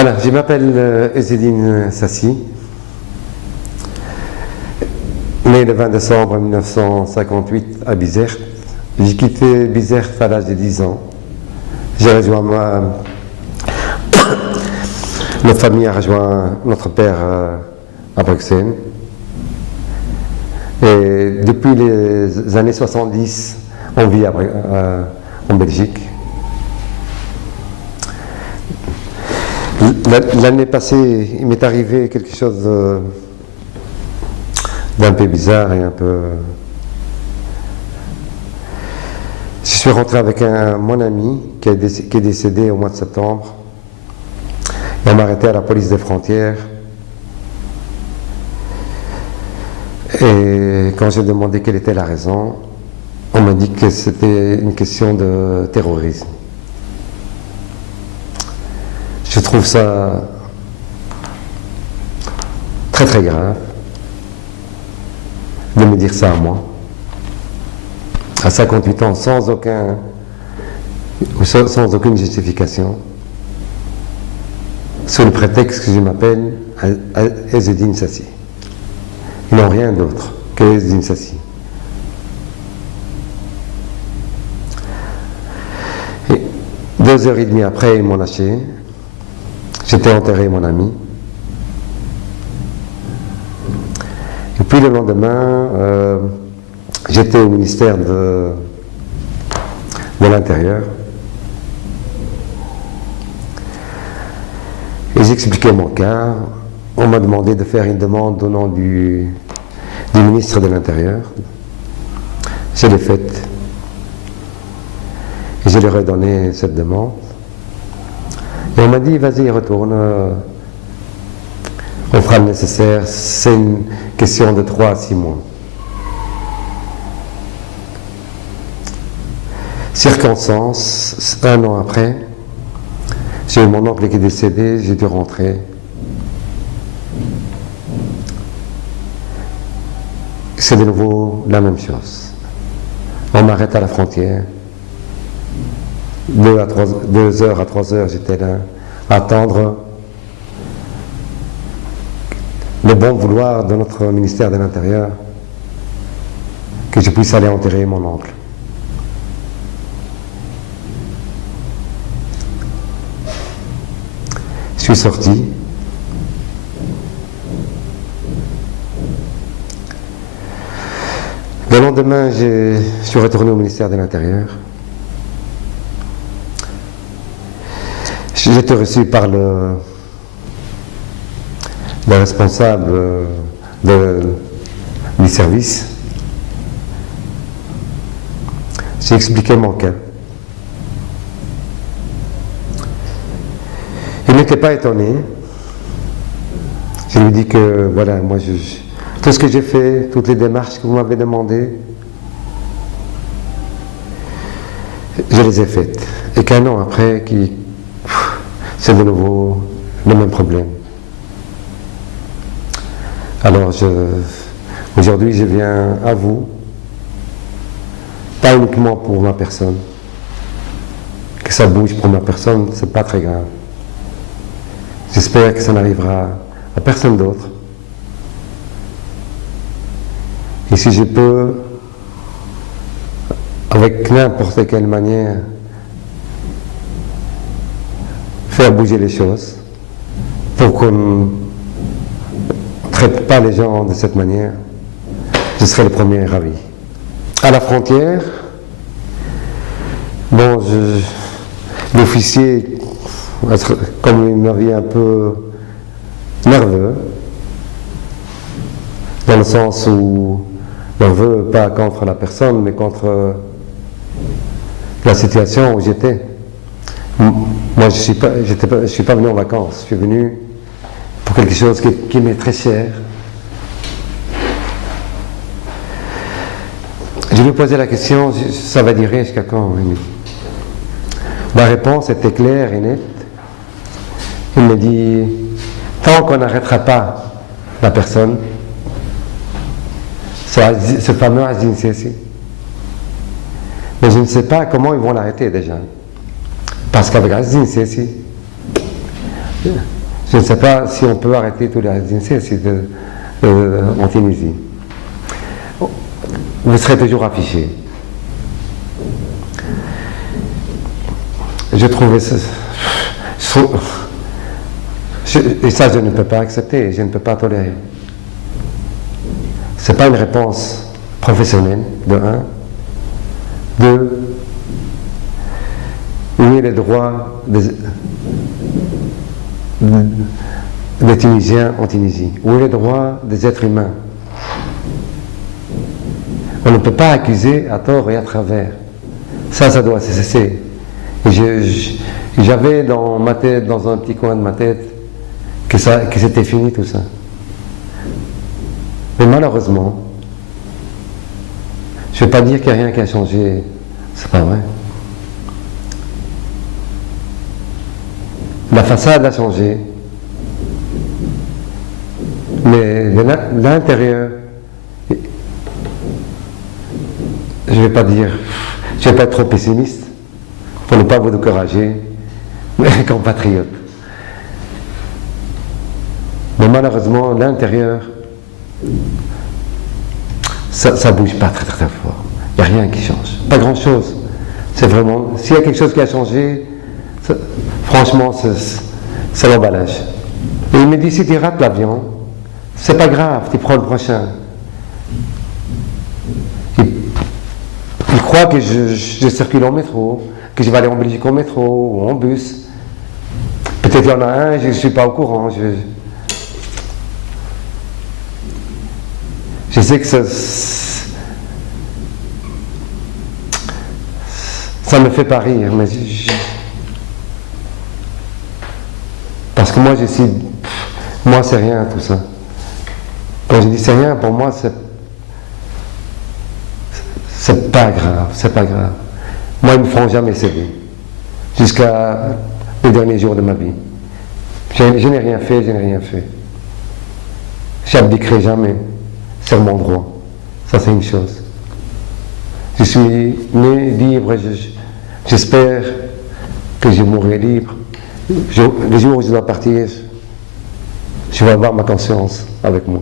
Voilà, je m'appelle Ezzedine Sassi, né le 20 décembre 1958 à Bizerte. J'ai quitté Bizerte à l'âge de 10 ans. J'ai rejoint notre famille a rejoint notre père à Bruxelles. Et depuis les années 70, on vit en Belgique. L'année passée, il m'est arrivé quelque chose d'un peu bizarre et un peu... Je suis rentré avec mon ami qui est décédé au mois de septembre. Et on m'a arrêté à la police des frontières. Et quand j'ai demandé quelle était la raison, on m'a dit que c'était une question de terrorisme. Je trouve ça très très grave de me dire ça à moi, à 58 ans, sans aucune justification, sous le prétexte que je m'appelle Ezzedine Sassi. Ils n'ont rien d'autre que Ezzedine Sassi. Et 2h30 après, ils m'ont lâché. J'étais enterré, mon ami. Et puis le lendemain, j'étais au ministère de l'Intérieur. Et j'expliquais mon cas. On m'a demandé de faire une demande au nom du ministre de l'Intérieur. Je l'ai faite. Et je leur ai donné cette demande. Et on m'a dit, vas-y, retourne, on fera le nécessaire, c'est une question de 3 à 6 mois. Circonstance, 1 an après, j'ai eu mon oncle qui est décédé, j'ai dû rentrer. C'est de nouveau la même chose. On m'arrête à la frontière. 2 heures à 3 heures, j'étais là, à attendre le bon vouloir de notre ministère de l'Intérieur que je puisse aller enterrer mon oncle. Je suis sorti. Le lendemain, je suis retourné au ministère de l'Intérieur. J'ai été reçu par le responsable du service. J'ai expliqué mon cas. Il n'était pas étonné. Je lui dis que voilà, moi tout ce que j'ai fait, toutes les démarches que vous m'avez demandées, je les ai faites. Et qu'un an après, c'est de nouveau le même problème. Alors aujourd'hui je viens à vous, pas uniquement pour ma personne. Que ça bouge pour ma personne, c'est pas très grave. J'espère que ça n'arrivera à personne d'autre. Et si je peux, avec n'importe quelle manière, faire bouger les choses pour qu'on ne traite pas les gens de cette manière, je serai le premier ravi. À la frontière, bon, l'officier, comme il m'avait un peu nerveux, dans le sens où nerveux pas contre la personne, mais contre la situation où j'étais. Moi, je ne suis pas venu en vacances, je suis venu pour quelque chose qui m'est très cher. Je lui ai posé la question, ça va durer jusqu'à quand? Ma réponse était claire et nette. Il me dit, tant qu'on n'arrêtera pas la personne, ce fameux Ezzedine Sassi. Mais je ne sais pas comment ils vont l'arrêter déjà. Parce qu'avec Ezzedine Sassi, Je ne sais pas si on peut arrêter tous les incestes en Tunisie. Vous serez toujours affichés. Je trouvais ça. Et ça, je ne peux pas accepter, je ne peux pas tolérer. Ce n'est pas une réponse professionnelle, de un. Deux, où est le droit des Tunisiens en Tunisie? Où est le droit des êtres humains? On ne peut pas accuser à tort et à travers. Ça doit cesser. Et j'avais dans ma tête, dans un petit coin de ma tête, que c'était fini tout ça. Mais malheureusement, je ne vais pas dire qu'il n'y a rien qui a changé, c'est pas vrai. La façade a changé, mais l'intérieur, je ne vais pas être trop pessimiste, pour ne pas vous décourager, mes compatriotes. Mais malheureusement, l'intérieur, ça ne bouge pas très fort. Il n'y a rien qui change. Pas grand-chose. C'est vraiment... S'il y a quelque chose qui a changé, franchement, c'est l'emballage. Et il me dit, si tu rates l'avion, c'est pas grave, tu prends le prochain. Il croit que je circule en métro, que je vais aller en Belgique en métro ou en bus. Peut-être il y en a un, je ne suis pas au courant. Je sais que ça me fait pas rire, mais parce que moi moi c'est rien tout ça. Quand je dis c'est rien, pour moi c'est pas grave, c'est pas grave. Moi ils me feront jamais céder, jusqu'à les derniers jours de ma vie. Je n'ai rien fait, je n'ai rien fait. J'abdiquerai jamais. C'est mon droit. Ça, c'est une chose. Je suis né libre et j'espère que je mourrai libre. Le jour où je dois partir, je vais avoir ma conscience avec moi.